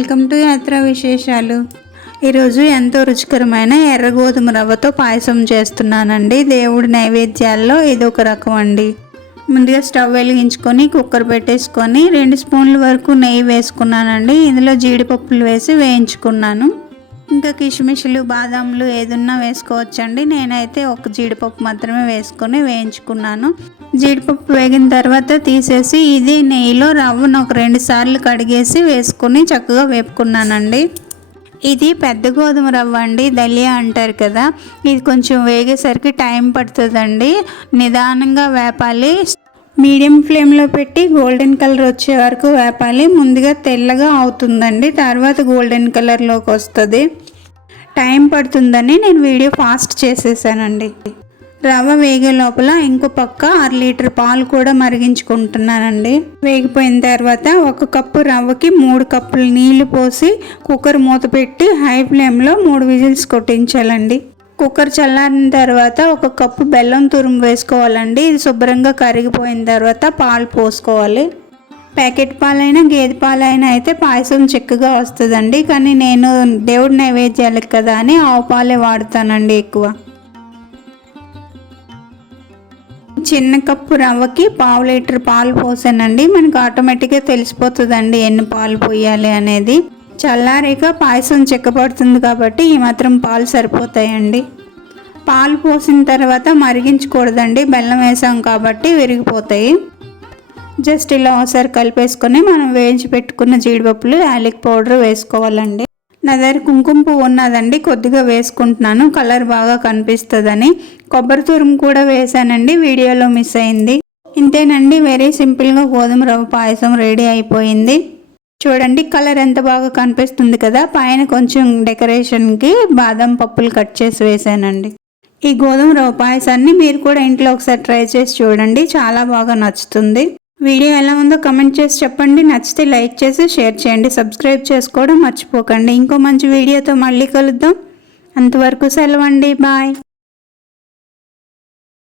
Welcome to యాత్ర విశేషాలు. ఈరోజు ఎంతో రుచికరమైన ఎర్ర గోధుమ రవ్వతో పాయసం చేస్తున్నానండి. దేవుడి నైవేద్యాల్లో ఇదొక రకం అండి. ముందుగా స్టవ్ వెలిగించుకొని కుక్కర్ పెట్టేసుకొని 2 స్పూన్ల వరకు నెయ్యి వేసుకున్నానండి. ఇందులో జీడిపప్పులు వేసి వేయించుకున్నాను. ఇంకా కిస్మిస్లు బాదాంలు ఏదన్నా వేసుకోవచ్చండి. నేనైతే ఒక జీడిపప్పు మాత్రమే వేసుకొని వేయించుకున్నాను. జీడిపప్పు వేగిన తర్వాత తీసేసి ఇది నెయ్యిలో రవ్వను ఒక 2 సార్లు కడిగేసి వేసుకొని చక్కగా వేపుకున్నానండి. ఇది పెద్ద గోధుమ రవ్వ అండి, దలియా అంటారు కదా. ఇది కొంచెం వేగేసరికి టైం పడుతుందండి. నిదానంగా వేపాలి. మీడియం ఫ్లేమ్లో పెట్టి గోల్డెన్ కలర్ వచ్చే వరకు వేపాలి. ముందుగా తెల్లగా అవుతుందండి, తర్వాత గోల్డెన్ కలర్లోకి వస్తుంది. టైం పడుతుందని నేను వీడియో ఫాస్ట్ చేసేసానండి. రవ్వ వేగే లోపల ఇంకో పక్క 6 లీటర్ పాలు కూడా మరిగించుకుంటున్నానండి. వేగిపోయిన తర్వాత 1 కప్పు రవ్వకి 3 కప్పులు నీళ్లు పోసి కుక్కర్ మూత పెట్టి హై ఫ్లేమ్లో 3 విజిల్స్ కొట్టించాలండి. కుక్కర్ చల్లారిన తర్వాత 1 కప్పు బెల్లం తురుము వేసుకోవాలండి. ఇది శుభ్రంగా కరిగిపోయిన తర్వాత పాలు పోసుకోవాలి. ప్యాకెట్ పాలైనా గేదె పాలైనా అయితే పాయసం చిక్కగా వస్తుందండి. కానీ నేను దేవుడి నైవేద్యాలకు కదా అని ఆవు పాలే వాడతానండి ఎక్కువ. చిన్న కప్పు రవ్వకి 1/2 లీటర్ పాలు పోసానండి. మనకు ఆటోమేటిక్గా తెలిసిపోతుందండి ఎన్ని పాలు పోయాలి అనేది. చల్లారిక పాయసం చిక్కబడుతుంది కాబట్టి ఈ మాత్రం పాలు సరిపోతాయండి. పాలు పోసిన తర్వాత మరిగించకూడదండి, బెల్లం వేసాం కాబట్టి విరిగిపోతాయి. జస్ట్ ఇలా ఒకసారి కలిపేసుకొని మనం వేయించి పెట్టుకున్న జీడిపప్పులు యాలక్ పౌడర్ వేసుకోవాలండి. నా దగ్గర కుంకుమ పువ్వు ఉన్నదండి, కొద్దిగా వేసుకుంటున్నాను కలర్ బాగా కనిపిస్తుందని. కొబ్బరి తురుము కూడా వేసానండి, వీడియోలో మిస్ అయింది. ఇంతేనండి, వెరీ సింపుల్గా గోధుమ రవ్వ పాయసం రెడీ అయిపోయింది. చూడండి కలర్ ఎంత బాగా కనిపిస్తుంది కదా. పైన కొంచెం డెకరేషన్కి బాదం పప్పులు కట్ చేసి వేసానండి. ఈ గోధుమ రవ్వ పాయసాన్ని మీరు కూడా ఇంట్లో ఒకసారి ట్రై చేసి చూడండి, చాలా బాగా నచ్చుతుంది. వీడియో ఎలా ఉందో కమెంట్ చేసి చెప్పండి. నచ్చితే లైక్ చేసి షేర్ చేయండి. సబ్స్క్రైబ్ చేసుకోవడం మర్చిపోకండి. ఇంకో మంచి వీడియోతో మళ్ళీ కలుద్దాం. అంతవరకు సెలవండి, బాయ్.